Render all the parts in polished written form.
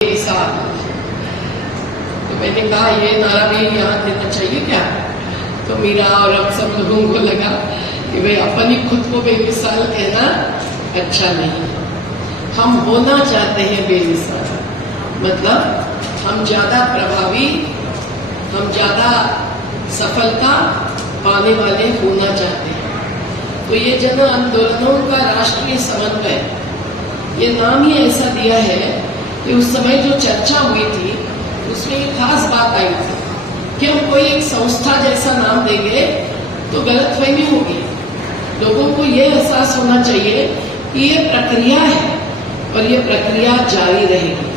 साथ। तो मैंने कहा ये नारा भी यहाँ देना चाहिए क्या। तो मीरा और अब सब लोगों को लगा कि भाई अपन ही खुद को बेमिसाल कहना अच्छा नहीं। हम होना चाहते हैं बेमिसाल, मतलब हम ज्यादा प्रभावी, हम ज्यादा सफलता पाने वाले होना चाहते हैं। तो ये जन आंदोलनों का राष्ट्रीय समन्वय, ये नाम ही ऐसा दिया है कि उस समय जो चर्चा हुई थी उसमें एक खास बात आई थी कि हम कोई एक संस्था जैसा नाम देंगे तो गलतफहमी होगी। लोगों को ये एहसास होना चाहिए कि ये प्रक्रिया है और ये प्रक्रिया जारी रहेगी।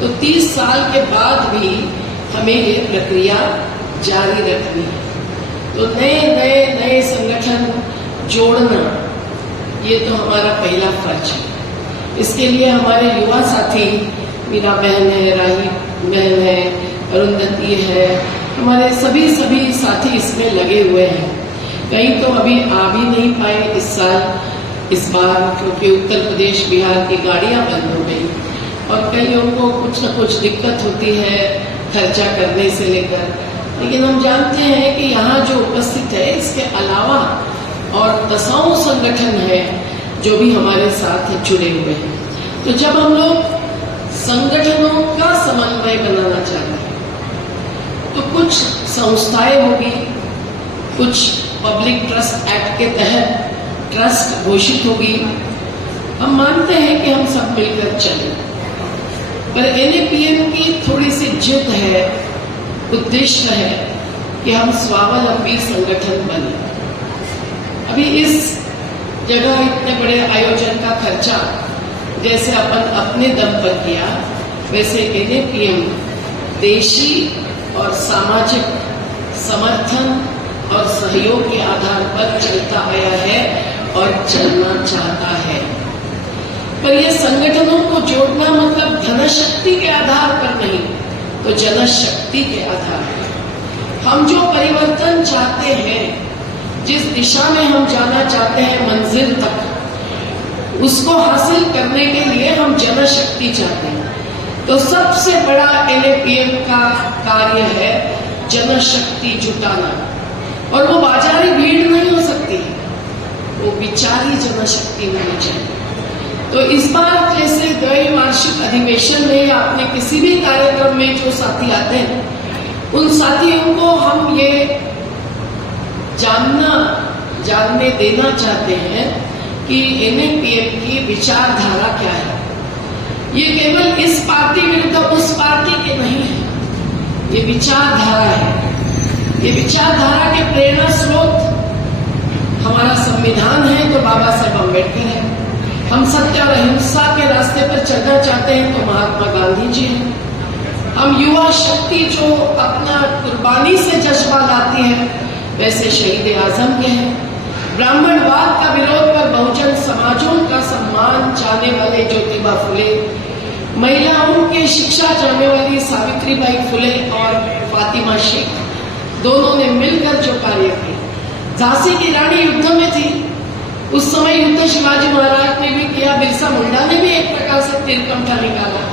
तो 30 साल के बाद भी हमें ये प्रक्रिया जारी रखनी है। तो नए संगठन जोड़ना, ये तो हमारा पहला फर्ज है। इसके लिए हमारे युवा साथी, मीरा बहन है, राही बहन है, अरुंधति है, हमारे सभी साथी इसमें लगे हुए हैं। कहीं तो अभी आ भी नहीं पाए इस बार, क्योंकि उत्तर प्रदेश बिहार की गाड़ियां बंद हो गई और कईयों को कुछ न कुछ दिक्कत होती है खर्चा करने से लेकर। लेकिन हम जानते हैं कि यहाँ जो उपस्थित है इसके अलावा और दसाओं संगठन है जो भी हमारे साथ जुड़े हुए हैं। तो जब हम लोग संगठनों का समन्वय बनाना चाहते हैं तो कुछ संस्थाएं होगी, कुछ पब्लिक ट्रस्ट एक्ट के तहत ट्रस्ट घोषित होगी। हम मानते हैं कि हम सब मिलकर चलें, पर NAPM की थोड़ी सी जिद है, उद्देश्य है कि हम स्वावलंबी संगठन बने। अभी इस जगह इतने बड़े आयोजन का खर्चा जैसे अपन अपने दम पर किया, वैसे NAPM देशी और सामाजिक समर्थन और सहयोग के आधार पर चलता आया है और चलना चाहता है। पर यह संगठनों को जोड़ना मतलब धनशक्ति के आधार पर नहीं, तो जनशक्ति के आधार पर। हम जो परिवर्तन चाहते हैं, जिस दिशा में हम जाना चाहते हैं मंजिल तक, उसको हासिल करने के लिए हम जनशक्ति चाहते हैं। तो सबसे बड़ा NAPM का कार्य है जनशक्ति जुटाना, और वो बाजारी भीड़ नहीं हो सकती है, वो विचारी जनशक्ति होनी चाहिए। तो इस बार जैसे द्वैवार्षिक अधिवेशन में या अपने किसी भी कार्यक्रम में जो साथी आते हैं, उन साथियों को हम ये जानने देना चाहते हैं कि NAPM की विचारधारा क्या है। ये केवल इस पार्टी विरुद्ध उस पार्टी के नहीं है, ये विचारधारा है। ये विचारधारा के प्रेरणा स्रोत हमारा संविधान है तो बाबा साहब अम्बेडकर है। हम सत्य और अहिंसा के रास्ते पर चलना चाहते हैं तो महात्मा गांधी जी हैं। हम युवा शक्ति जो अपना कुर्बानी से जज्बा लाती है, वैसे शहीद आजम के हैं। ब्राह्मणवाद का विरोध पर बहुजन समाजों का सम्मान चाहने वाले ज्योतिबा फुले, महिलाओं की शिक्षा चाहने वाली सावित्रीबाई फुले और फातिमा शेख, दोनों ने मिलकर जो कार्य किया। झांसी की रानी युद्ध में थी, उस समय युद्ध शिवाजी महाराज ने भी किया, बिरसा मुंडा ने भी एक प्रकार से तीरकमठा निकाला।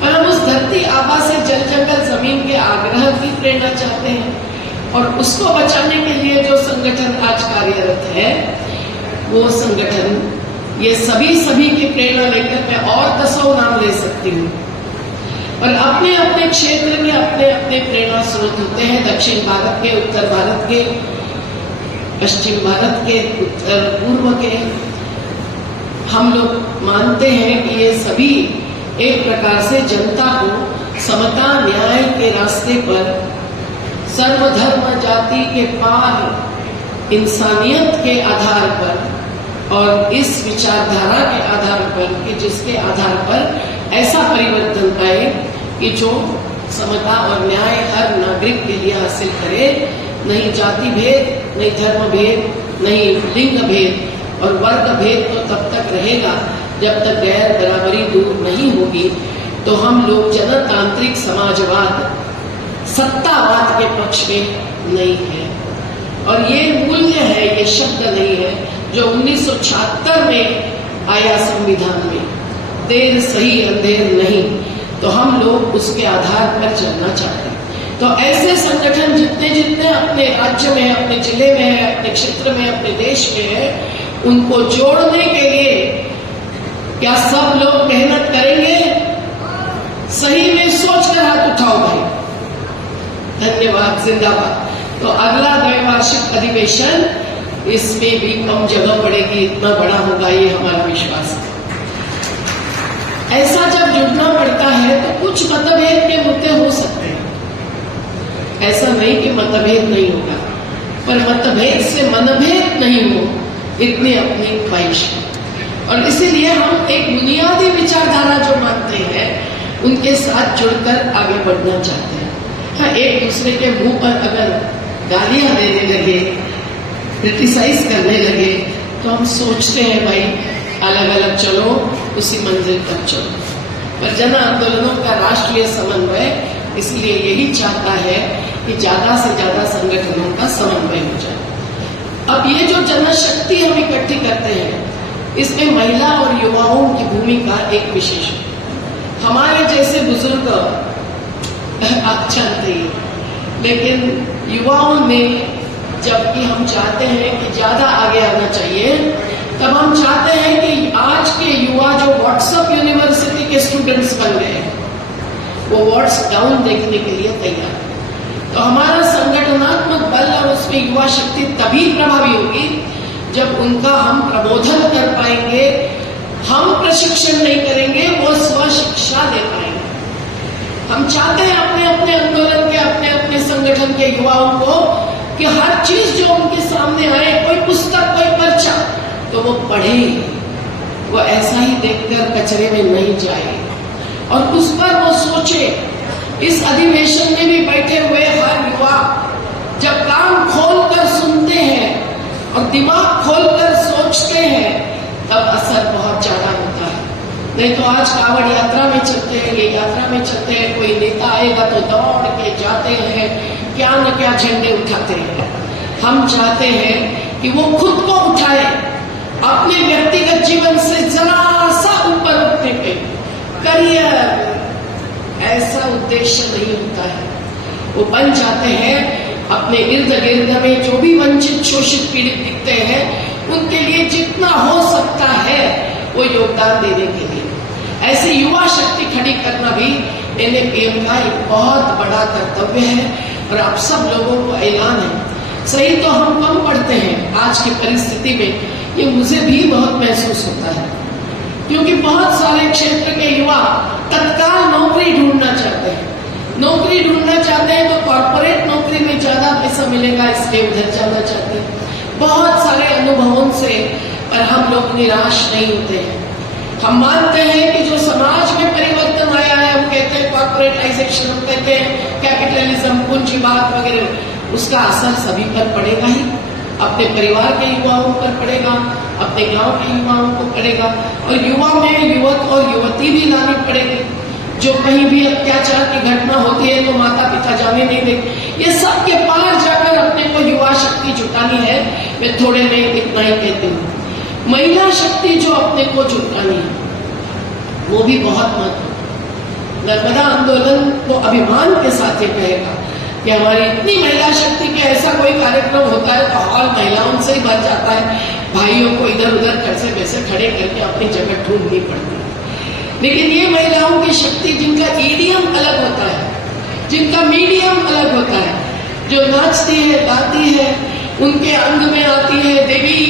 पर हम उस धरती आबा से जल जंगल जमीन के आग्रह की प्रेरणा चाहते हैं, और उसको बचाने के लिए जो संगठन आज कार्यरत है, वो संगठन, ये सभी की प्रेरणा लेकर मैं और 10 नाम ले सकती हूँ। पर अपने अपने क्षेत्र में अपने अपने प्रेरणा स्रोत होते हैं। दक्षिण भारत के, उत्तर भारत के, पश्चिम भारत के, उत्तर पूर्व के। हम लोग मानते हैं कि ये सभी एक प्रकार से जनता को समता न्याय के रास्ते पर, सर्वधर्म जाति के पार इंसानियत के आधार पर और इस विचारधारा के आधार पर कि जिसके आधार पर ऐसा परिवर्तन आए कि जो समता और न्याय हर नागरिक के लिए हासिल करे। नहीं जाति भेद, नहीं धर्म भेद, नहीं लिंग भेद, और वर्ग भेद तो तब तक रहेगा जब तक गैर बराबरी दूर नहीं होगी। तो हम लोग जनतांत्रिक समाजवाद, सत्तावाद के पक्ष में नहीं है। और ये मूल्य है, ये शब्द नहीं है जो 1976 में आया संविधान में, देर सही अंधेर नहीं। तो हम लोग उसके आधार पर चलना चाहते हैं। तो ऐसे संगठन जितने जितने अपने राज्य में, अपने जिले में है, अपने क्षेत्र में, अपने देश में है, उनको जोड़ने के लिए क्या सब लोग मेहनत करेंगे? सही में सोच कर हाथ उठाओ भाई। धन्यवाद, जिंदाबाद। तो अगला द्वैवार्षिक अधिवेशन, इसमें भी कम जगह पड़ेगी, इतना बड़ा होगा ये हमारा विश्वास है। ऐसा जब जुड़ना पड़ता है तो कुछ मतभेद के मुद्दे हो सकते हैं, ऐसा नहीं कि मतभेद नहीं होगा, पर मतभेद से मनभेद नहीं हो, इतनी अपनी ख्वाहिश है। और इसीलिए हम एक बुनियादी विचारधारा जो मानते हैं उनके साथ जुड़कर आगे बढ़ना चाहते हैं। हाँ, एक दूसरे के मुंह पर अगर गालियां देने लगे, क्रिटिसाइज करने लगे, तो हम सोचते हैं भाई अलग अलग चलो, उसी मंजिल तक चलो। पर जन आंदोलनों का राष्ट्रीय समन्वय इसलिए यही चाहता है कि ज्यादा से ज्यादा संगठनों का समन्वय हो जाए। अब ये जो जनशक्ति हम इकट्ठी करते हैं, इसमें महिला और युवाओं की भूमिका एक विशेष है। हमारे जैसे बुजुर्ग आप जानते ही, लेकिन युवाओं ने, जबकि हम चाहते हैं कि ज्यादा आगे आना चाहिए, तब हम चाहते हैं कि आज के युवा जो व्हाट्सएप यूनिवर्सिटी के स्टूडेंट्स बन गए हैं, वो व्हाट्स डाउन देखने के लिए तैयार है। तो हमारा संगठनात्मक बल और उसमें युवा शक्ति तभी प्रभावी होगी जब उनका हम प्रबोधन कर पाएंगे। हम प्रशिक्षण नहीं करेंगे, वो स्व शिक्षा दे पाएंगे। हम चाहते हैं अपने अपने आंदोलन के, अपने अपने संगठन के युवाओं को कि हर चीज जो उनके सामने आए, कोई पुस्तक, कोई पर्चा, तो वो पढ़े, वो ऐसा ही देखकर कचरे में नहीं जाए और उस पर वो सोचे। इस अधिवेशन में भी बैठे हुए हर युवा जब कान खोलकर सुनते हैं और दिमाग खोलकर सोचते हैं, तब असर बहुत ज्यादा होता है। नहीं तो आज कावड़ यात्रा में चलते हैं, ये यात्रा में चलते हैं, कोई नेता आएगा तो दौड़ के जाते हैं, क्या न क्या झंडे उठाते हैं। हम चाहते हैं कि वो खुद को उठाए, अपने व्यक्तिगत जीवन से जरा सा ऊपर उठने पे। करियर ऐसा उद्देश्य नहीं होता है। वो बन जाते हैं अपने इर्द गिर्द में जो भी वंचित, शोषित, पीड़ित दिखते हैं, उनके लिए जितना हो सकता है वो योगदान देने के लिए। ऐसी युवा शक्ति खड़ी करना भी NAPM का एक बहुत बड़ा कर्तव्य है और आप सब लोगों को ऐलान है। सही तो हम कम पढ़ते हैं आज की परिस्थिति में, ये मुझे भी बहुत महसूस होता है, क्योंकि बहुत सारे क्षेत्र के युवा तत्काल नौकरी ढूंढना चाहते हैं। नौकरी ढूंढना चाहते हैं तो कॉर्पोरेट नौकरी में ज्यादा पैसा मिलेगा, इसलिए उधर जाना चाहते हैं। बहुत सारे अनुभवों से, पर हम लोग निराश नहीं होते हैं। हम मानते हैं कि जो समाज में परिवर्तन आया है, हम कहते हैं कॉर्पोरेटाइजेशन, हम कहते हैं कैपिटलिज्म, पूंजीवाद वगैरह, उसका असर सभी पर पड़ेगा ही। अपने परिवार के युवाओं पर पड़ेगा, अपने गांव के युवाओं को पड़ेगा, और युवा में युवक और युवती भी लानी पड़ेगी। जो कहीं भी अत्याचार की घटना होती है तो माता पिता जाने नहीं देते। ये सब के पार जाकर अपने को युवा शक्ति जुटानी है। मैं थोड़े में इतना ही कहती हूँ। महिला शक्ति जो अपने को जुटानी है, वो भी बहुत महत्वपूर्ण। नर्मदा आंदोलन को अभिमान के साथ ये कहेगा कि हमारी इतनी महिला शक्ति के ऐसा कोई कार्यक्रम होता है तो हॉल महिलाओं से ही भर जाता है। भाइयों को इधर उधर कैसे वैसे खड़े करके अपनी जगह ढूंढनी पड़ती है। लेकिन ये महिलाओं की शक्ति, जिनका ईडियम अलग होता है, जिनका मीडियम अलग होता है, जो नाचती है, गाती है, उनके अंग में आती है देवी,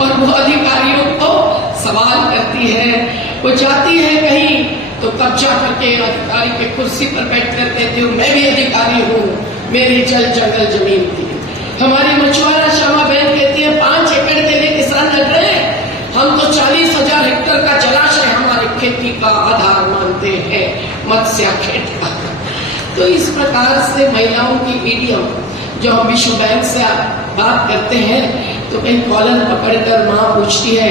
और वो अधिकारियों को सवाल करती है। वो जाती है कहीं तो कब्जा करके अधिकारी के कुर्सी पर बैठ कर कहती हूँ मैं भी अधिकारी हूँ, मेरी जल जंगल जमीन थी। हमारी मछुआरा श्यामा बहन कहती है 5 एकड़ के लिए किसान लग रहे हैं, हम तो 40,000 हेक्टेयर का जलाशय हमारे खेती का आधार मानते हैं, मत्स्य खेत का। तो इस प्रकार से महिलाओं की ईडियम, जो हम विश्व बैंक से बात करते हैं तो कहीं कॉलर पकड़कर माँ पूछती है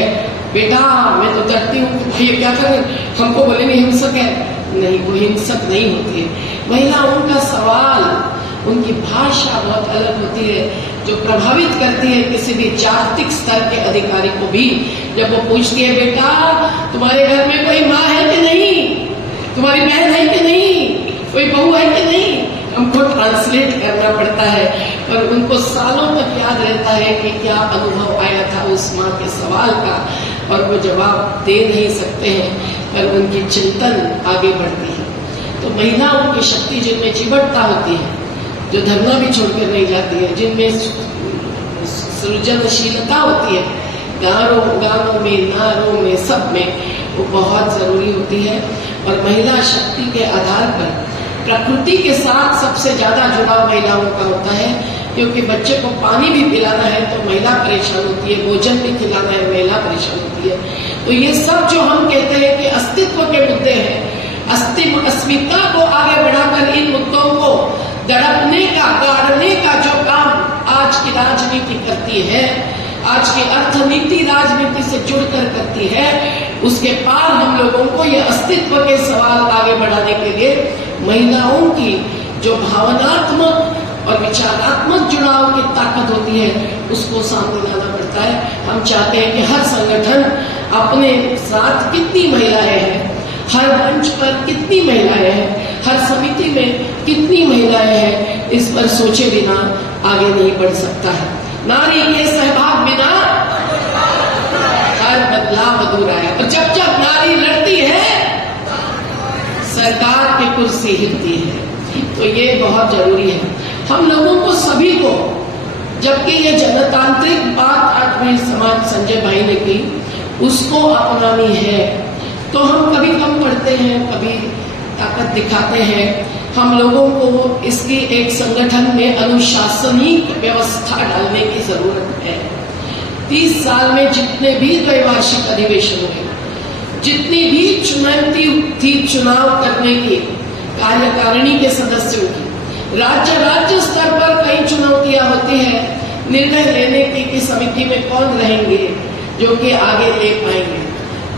बेटा मैं तो डरती हूँ, ये क्या करें, हमको बोलेंगे हिंसक है। नहीं, वो हिंसक नहीं होती है। महिलाओं का सवाल, उनकी भाषा बहुत अलग होती है, जो प्रभावित करती है किसी भी जागतिक स्तर के अधिकारी को भी। जब वो पूछती है बेटा तुम्हारे घर में कोई माँ है कि नहीं, तुम्हारी बहन है कि नहीं, कोई बहू है कि नहीं। हमको ट्रांसलेट करना पड़ता है, पर उनको सालों तक याद रहता है कि क्या अनुभव आया था उस माँ के सवाल का, और वो जवाब दे नहीं सकते हैं, पर उनकी चिंतन आगे बढ़ती है। तो महिलाओं की शक्ति जिनमें चिवटता होती है, जो धरना भी छोड़कर नहीं जाती है, जिनमें सृजनशीलता होती है, गानों में, नारों में, सब में, वो बहुत जरूरी होती है। और महिला शक्ति के आधार पर प्रकृति के साथ सबसे ज्यादा जुड़ाव महिलाओं का होता है, क्योंकि बच्चे को पानी भी पिलाना है तो महिला परेशान होती है, भोजन भी खिलाना है महिला परेशान होती है। तो ये सब जो हम कहते हैं कि अस्तित्व के मुद्दे हैं, अस्मिता को आगे बढ़ाकर इन मुद्दों को दड़पने का, गाड़ने का जो काम आज की राजनीति करती है, आज की अर्थनीति राजनीति से जुड़कर करती है, उसके पार हम लोगों को ये अस्तित्व के सवाल आगे बढ़ाने के लिए महिलाओं की जो भावनात्मक और विचारात्मक जुड़ाव की ताकत होती है, उसको सामने लाना पड़ता है। हम चाहते हैं कि हर संगठन अपने साथ कितनी महिलाएं हैं, हर मंच पर कितनी महिलाएं हैं, हर समिति में कितनी महिलाएं हैं, इस पर सोचे बिना आगे नहीं बढ़ सकता है। नारी के सहभाग बिना हर बदलाव अधूरा है, और जब जब नारी लड़ती है सरकार की कुर्सी हिलती है। तो ये बहुत जरूरी है हम लोगों को, सभी को। जबकि ये जनतांत्रिक बात आज भी समाज संजय भाई ने की, उसको अपनानी है। तो हम कभी कम पढ़ते हैं, कभी ताकत दिखाते हैं। हम लोगों को इसकी एक संगठन में अनुशासनिक व्यवस्था डालने की जरूरत है। 30 साल में जितने भी द्वैवार्षिक अधिवेशन हुए, जितनी भी चुनौती थी चुनाव करने की कार्यकारिणी के सदस्यों की, राज्य स्तर पर कई चुनौतियां होती है। निर्णय लेने की समिति में कौन रहेंगे जो कि आगे ले पाएंगे।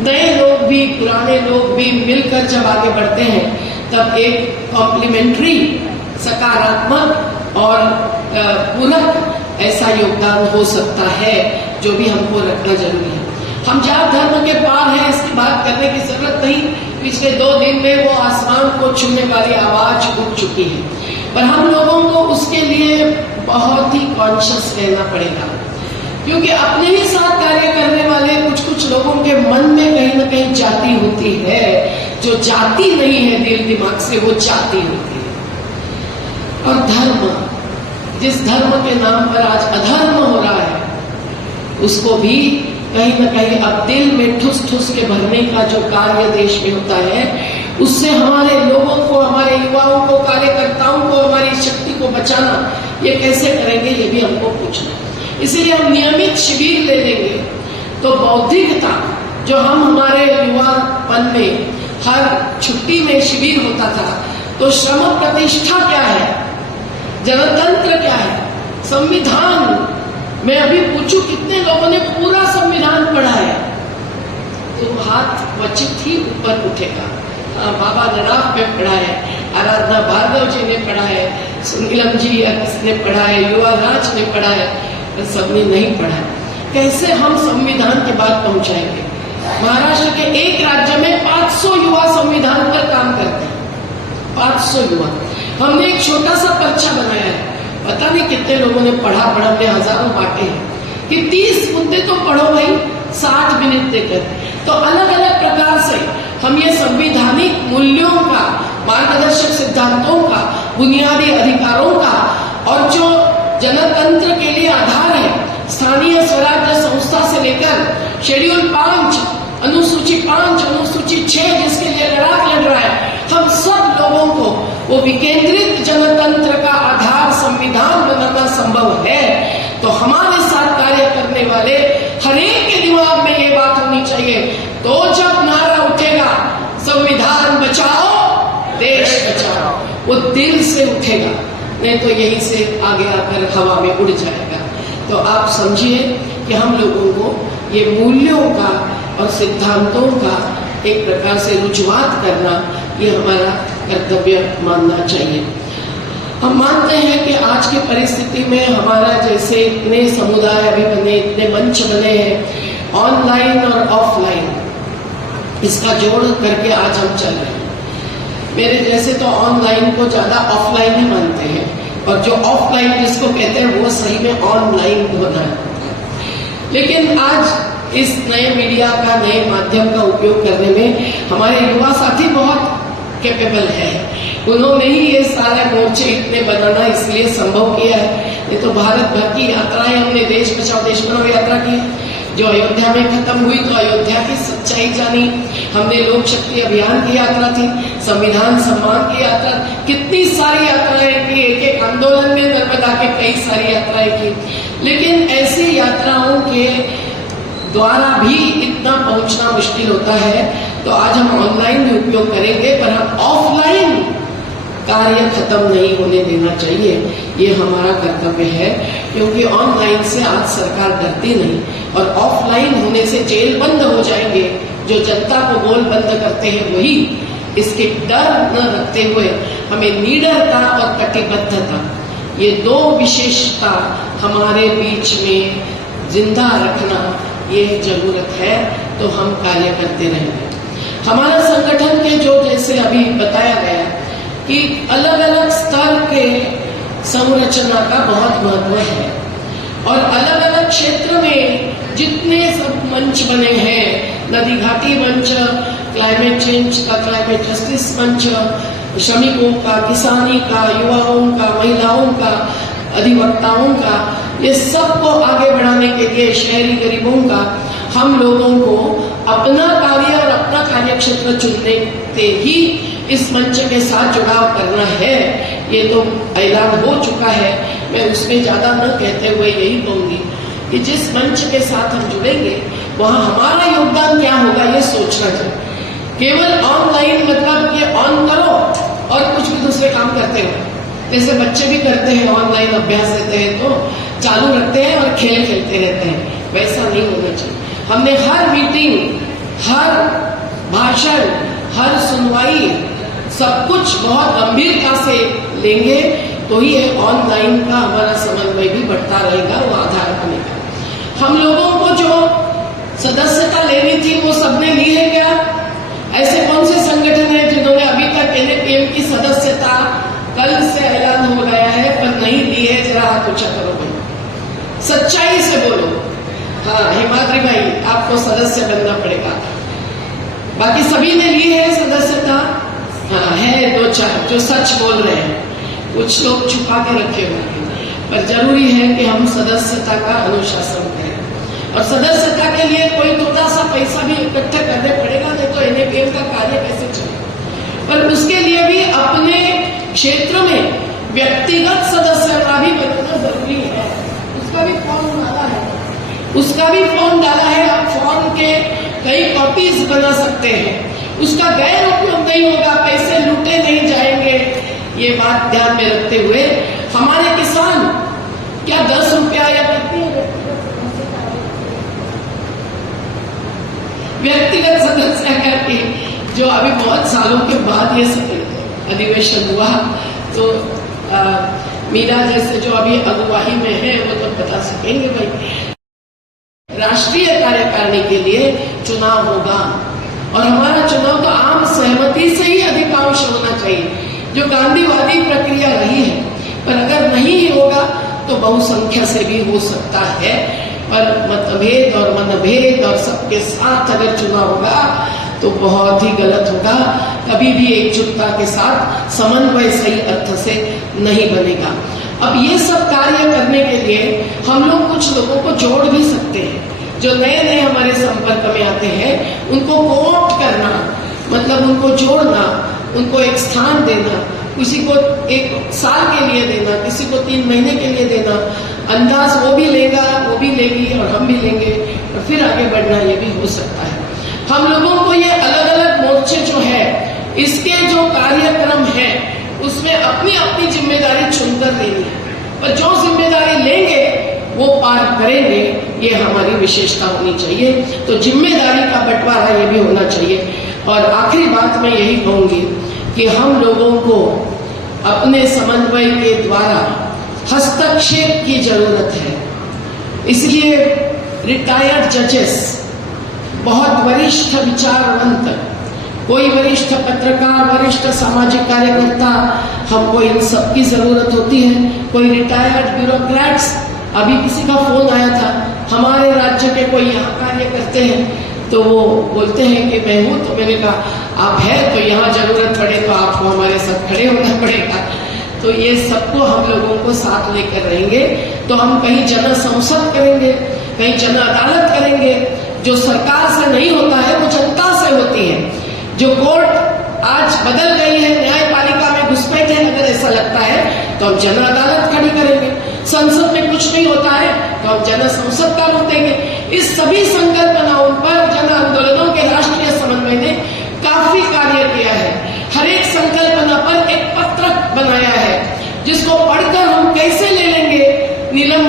नए लोग भी, पुराने लोग भी मिलकर जब आगे बढ़ते हैं, तब एक कॉम्प्लीमेंट्री, सकारात्मक और पूरक ऐसा योगदान हो सकता है, जो भी हमको रखना जरूरी है। हम जात धर्म के पार हैं, इसकी बात करने की जरूरत नहीं। पिछले 2 दिन में वो आसमान को छूने वाली आवाज उठ चुकी है, पर हम लोगों को उसके लिए बहुत ही कॉन्शियस रहना पड़ेगा, क्योंकि अपने ही साथ कार्य करने वाले कुछ लोगों के मन में कहीं ना कहीं जाति होती है, जो जाति नहीं है दिल दिमाग से, वो जाति होती है। और धर्म, जिस धर्म के नाम पर आज अधर्म हो रहा है, उसको भी कहीं ना कहीं अब दिल में ठुस ठुस के भरने का जो कार्य देश में होता है, उससे हमारे लोगों को, हमारे युवाओं को, कार्यकर्ताओं को, हमारी शक्ति को बचाना, ये कैसे करेंगे, ये भी हमको पूछना है। इसीलिए हम नियमित शिविर ले लेंगे तो बौद्धिकता, जो हम हमारे युवापन में हर छुट्टी में शिविर होता था, तो श्रम प्रतिष्ठा क्या है, जनतंत्र क्या है, संविधान। मैं अभी पूछूं कितने लोगों ने पूरा संविधान पढ़ा है, तो हाथ क्वचित ही ऊपर उठेगा। बाबा नराफ ने पढ़ा है, आराधना भार्गव जी ने पढ़ा है, सुनीलम जी ने पढ़ा है, युवाराज ने पढ़ा है, पर सबने नहीं पढ़ा है। कैसे हम संविधान के बाद पहुंचाएंगे? महाराष्ट्र के एक राज्य में 500 युवा संविधान पर काम करते हैं, 500 युवा। हमने एक छोटा सा पर्चा बनाया है, पता नहीं कितने लोगों ने पढ़ा, हमने हजारों बांटे हैं कि 30 मुद्दे तो पढ़ो भाई, 60 मिनट देकर। तो अलग अलग प्रकार से हम ये संवैधानिक मूल्यों का, मार्गदर्शक सिद्धांतों का, बुनियादी अधिकारों का, और जो जनतंत्र के लिए आधार है, स्थानीय स्वराज्य संस्था से लेकर शेड्यूल 5, अनुसूची 5, अनुसूची 6, जिसके लिए लड़ाक लड़ रहा है, हम सब लोगों को वो विकेंद्रित जनतंत्र का आधार संविधान बनाना संभव है। तो हमारे साथ कार्य करने वाले हर एक के दिमाग में ये बात होनी चाहिए। तो जब नारा उठेगा संविधान बचाओ देश बचाओ, वो दिल से उठेगा, नहीं तो यहीं से आगे आकर हवा में उड़ जाएगा। तो आप समझिए कि हम लोगों को ये मूल्यों का और सिद्धांतों का एक प्रकार से रुजुआत करना, ये हमारा कर्तव्य मानना चाहिए। हम मानते हैं कि आज की परिस्थिति में हमारा जैसे इतने समुदाय अभी बने, इतने मंच बने हैं, ऑनलाइन और ऑफलाइन, इसका जोड़ करके आज हम चल रहे हैं। मेरे जैसे तो ऑनलाइन को ज्यादा ऑफलाइन ही मानते हैं, और जो ऑफलाइन जिसको कहते हैं वो सही में ऑनलाइन होना है। लेकिन आज इस नए मीडिया का, नए माध्यम का उपयोग करने में हमारे युवा साथी बहुत कैपेबल है। उन्होंने ही ये सारे मोर्चे इतने बनाना इसलिए संभव किया है। ये तो भारत भर की यात्राएं हमने, देश बचाओ देश बनाओ यात्रा की, जो अयोध्या में खत्म हुई तो अयोध्या की सच्चाई जानी। हमने लोक शक्ति अभियान की यात्रा थी, संविधान सम्मान की यात्रा, कितनी सारी यात्राएं की, एक एक आंदोलन में नर्मदा के कई सारी यात्राएं की। लेकिन ऐसी यात्राओं के द्वारा भी इतना पहुंचना मुश्किल होता है, तो आज हम ऑनलाइन भी उपयोग करेंगे, पर हम ऑफलाइन कार्य खत्म नहीं होने देना चाहिए। ये हमारा कर्तव्य है, क्योंकि ऑनलाइन से आज सरकार डरती नहीं, और ऑफलाइन होने से जेल बंद हो जाएंगे। जो जनता को बोल बंद करते हैं वही, इसके डर न रखते हुए हमें निडरता और कटिबद्धता, ये दो विशेषता हमारे बीच में जिंदा रखना ये जरूरत है, तो हम कार्य करते रहेंगे। हमारा संगठन के जो, जैसे अभी बताया गया कि अलग अलग स्तर के संरचना का बहुत महत्व है, और अलग अलग क्षेत्र में जितने सब मंच बने हैं, नदी घाटी मंच, क्लाइमेट चेंज का, क्लाइमेट जस्टिस मंच, श्रमिकों का, किसानी का, युवाओं का, महिलाओं का, अधिवक्ताओं का, ये सबको आगे बढ़ाने के लिए, शहरी गरीबों का, हम लोगों को अपना कार्य और अपना कार्य क्षेत्र चुनने से ही इस मंच के साथ जुड़ाव करना है। ये तो ऐलान हो चुका है, मैं उसमें ज्यादा न कहते हुए यही कहूंगी कि जिस मंच के साथ हम जुड़ेंगे वहां हमारा योगदान क्या होगा ये सोचना चाहिए। केवल ऑनलाइन मतलब ये ऑन करो और कुछ भी दूसरे काम करते हो, जैसे बच्चे भी करते हैं, ऑनलाइन अभ्यास देते हैं तो चालू रखते हैं और खेल खेलते रहते हैं, वैसा नहीं होना चाहिए। हमने हर मीटिंग, हर भाषण, हर सुनवाई, सब कुछ बहुत गंभीरता से लेंगे, तो ही ये ऑनलाइन का हमारा समन्वय भी बढ़ता रहेगा, वो आधार बनेगा। हम लोगों को जो सदस्यता लेनी थी वो सबने ली है क्या? ऐसे कौन से संगठन है जिन्होंने अभी तक NAPM की सदस्यता, कल से ऐलान हो गया है, पर नहीं ली है? जरा हाथ ऊंचा करो भाई, सच्चाई से बोलो। हाँ हिमाद्री भाई, आपको सदस्य बनना पड़ेगा। बाकी सभी ने ली है सदस्यता? हाँ है, दो चार जो सच बोल रहे हैं, कुछ लोग छुपा के रखे हुए हैं, पर जरूरी है कि हम सदस्यता का अनुशासन करें, और सदस्यता के लिए कोई थोड़ा सा पैसा भी इकट्ठा करने पड़ेगा, नहीं तो NAPM का कार्य कैसे चले। पर उसके लिए भी अपने क्षेत्र में व्यक्तिगत सदस्यता भी बनाना जरूरी है। उसका भी फॉर्म डाला है, आप फॉर्म के कई कॉपीज बना सकते हैं, उसका गैर उपयोग नहीं होगा, पैसे लूटे नहीं जाएंगे। ये बात ध्यान में रखते हुए हमारे किसान क्या 10 रुपया या कितनी व्यक्तिगत सदस्य करके, जो अभी बहुत सालों के बाद ये अधिवेशन हुआ, तो मीरा जैसे जो अभी अगुवाई में है वो तो बता सकेंगे भाई। राष्ट्रीय कार्यकारिणी के लिए चुनाव होगा, और हमारा चुनाव तो आम सहमति से ही अधिकांश होना चाहिए, जो गांधीवादी प्रक्रिया रही है। पर अगर नहीं होगा तो बहुसंख्या से भी हो सकता है, पर मतभेद और मनभेद और सबके साथ अगर चुनाव होगा तो बहुत ही गलत होगा। कभी भी एकजुटता के साथ समन्वय सही अर्थ से नहीं बनेगा। अब ये सब कार्य करने के लिए हम लोग कुछ लोगों को जोड़ भी सकते हैं, जो नए नए हमारे संपर्क में आते हैं, उनको कोट करना, मतलब उनको जोड़ना, उनको एक स्थान देना, किसी को 1 साल के लिए देना, किसी को 3 महीने के लिए देना, अंदाज वो भी लेगा, वो भी लेगी और हम भी लेंगे, और फिर आगे बढ़ना, ये भी हो सकता है। हम लोगों को ये अलग अलग मोर्चे जो है, इसके जो कार्यक्रम है, उसमें अपनी अपनी जिम्मेदारी चुनकर लेनी है, पर जो जिम्मेदारी लेंगे वो पार करेंगे, ये हमारी विशेषता होनी चाहिए। तो जिम्मेदारी का बंटवारा ये भी होना चाहिए। और आखिरी बात मैं यही कहूंगी कि हम लोगों को अपने समन्वय के द्वारा हस्तक्षेप की जरूरत है। इसलिए रिटायर्ड जजेस, बहुत वरिष्ठ विचारवंत, कोई वरिष्ठ पत्रकार, वरिष्ठ सामाजिक कार्यकर्ता, हमको इन सब की जरूरत होती है। कोई रिटायर्ड ब्यूरोक्रेट्स, अभी किसी का फोन आया था, हमारे राज्य के कोई यहाँ कार्य करते हैं, तो वो बोलते हैं कि मैं हूँ, तो मैंने कहा आप है तो यहाँ जरूरत पड़े तो आपको हमारे साथ खड़े होना पड़ेगा। तो ये सबको हम लोगों को साथ लेकर रहेंगे तो हम कहीं जन संसद करेंगे, कहीं जन अदालत करेंगे। जो सरकार से नहीं होता है वो जनता से होती है। जो कोर्ट आज बदल गई है, न्यायपालिका में घुसपैठ है, अगर ऐसा लगता है तो हम जन अदालत खड़ी करेंगे। संसद में कुछ नहीं होता है तो हम जन संसद का रूप देंगे। इस सभी संकल्पनाओं पर जन आंदोलनों के राष्ट्रीय समन्वय ने काफी कार्य किया है। हर एक संकल्पना पर एक पत्रक बनाया है जिसको पढ़कर हम कैसे ले लेंगे। नीलम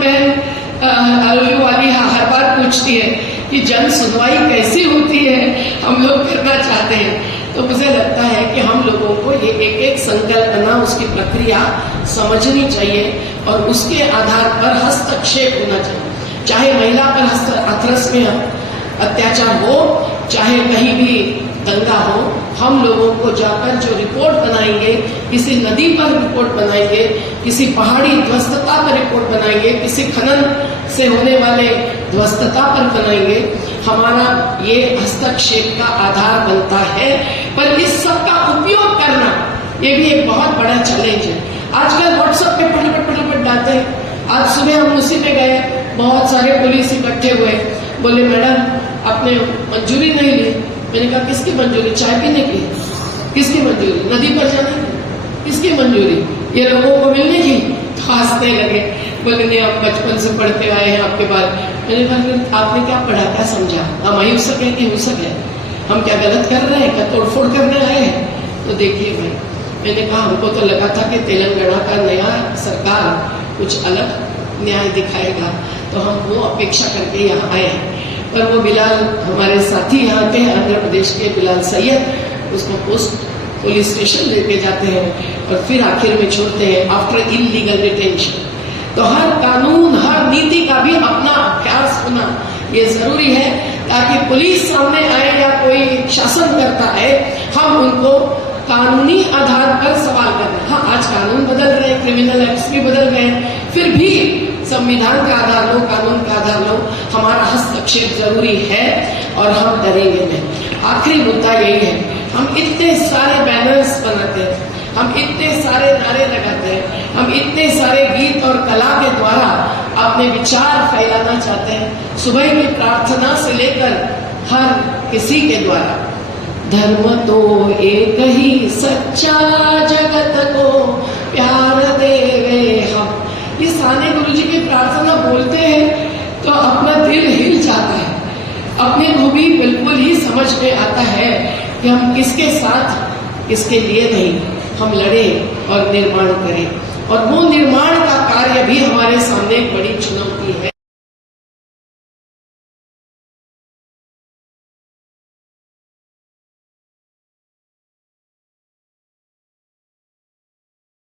बहन वाली हर बार पूछती है कि जन सुनवाई कैसी होती है, हम लोग करना चाहते हैं। तो मुझे लगता है कि हम लोगों को ये एक एक संकल्पना, उसकी प्रक्रिया समझनी चाहिए और उसके आधार पर हस्तक्षेप होना चाहिए। चाहे महिला पर हाथरस में अत्याचार हो, चाहे कहीं भी दंगा हो, हम लोगों को जाकर जो रिपोर्ट बनाएंगे, किसी नदी पर रिपोर्ट बनाएंगे, किसी पहाड़ी ध्वस्तता पर रिपोर्ट बनाएंगे, किसी खनन से होने वाले ध्वस्तता पर बनाएंगे, हमारा ये हस्तक्षेप का आधार बनता है। पर इस सब का उपयोग करना ये भी एक बहुत बड़ा चैलेंज है। आजकल व्हाट्सएप पे फटाफट डालते हैं। आज सुबह हम उसी पे गए, बहुत सारे पुलिस इकट्ठे हुए, बोले मैडम आपने मंजूरी नहीं ली। मैंने कहा किसकी मंजूरी? चाय पीने की? किसकी मंजूरी? नदी पर जाने की? किसकी मंजूरी? ये लोगों को मिलने की? तो हंसने लगे, बोले नहीं आप बचपन से पढ़ते आए हैं, आपके बाद। मैंने कहा आपने क्या पढ़ा, क्या समझा? हम अहिंसक है कि हिंसक है? हम क्या गलत कर रहे हैं, क्या तोड़फोड़ करने आए हैं? तो देखिए भाई, मैंने कहा हमको तो लगा था कि तेलंगाना का नया सरकार कुछ अलग न्याय दिखाएगा, तो हम वो अपेक्षा करके यहाँ आए। पर वो बिलाल हमारे साथी यहाँ के आंध्र प्रदेश के बिलाल सैयद, उसको पोस्ट पुलिस स्टेशन लेके जाते हैं और फिर आखिर में छोड़ते हैं आफ्टर इलीगल डिटेंशन। तो हर कानून, हर नीति का भी अपना अभ्यास होना ये जरूरी है, ताकि पुलिस सामने आए या कोई शासन करता है, हम उनको कानूनी आधार पर सवाल कर रहे हैं। हाँ, आज कानून बदल रहे हैं, क्रिमिनल एक्ट भी बदल गए हैं, फिर भी संविधान का आधार लो, कानून का आधार लो, हमारा हस्तक्षेप जरूरी है और हम डरेंगे नहीं। आखिरी मुद्दा यही है, हम इतने सारे बैनर्स बनाते हैं, हम इतने सारे नारे लगाते हैं, हम इतने सारे गीत और कला के द्वारा अपने विचार फैलाना चाहते हैं, सुबह की प्रार्थना से लेकर हर किसी के द्वारा। धर्म तो एक ही सच्चा, जगत को प्यार देवे हम। ये साने गुरु जी की प्रार्थना बोलते हैं तो अपना दिल हिल जाता है। अपने को भी बिल्कुल ही समझ में आता है कि हम किसके साथ, किसके लिए नहीं, हम लड़े और निर्माण करें। और वो निर्माण का कार्य भी हमारे सामने एक बड़ी चुनौती है।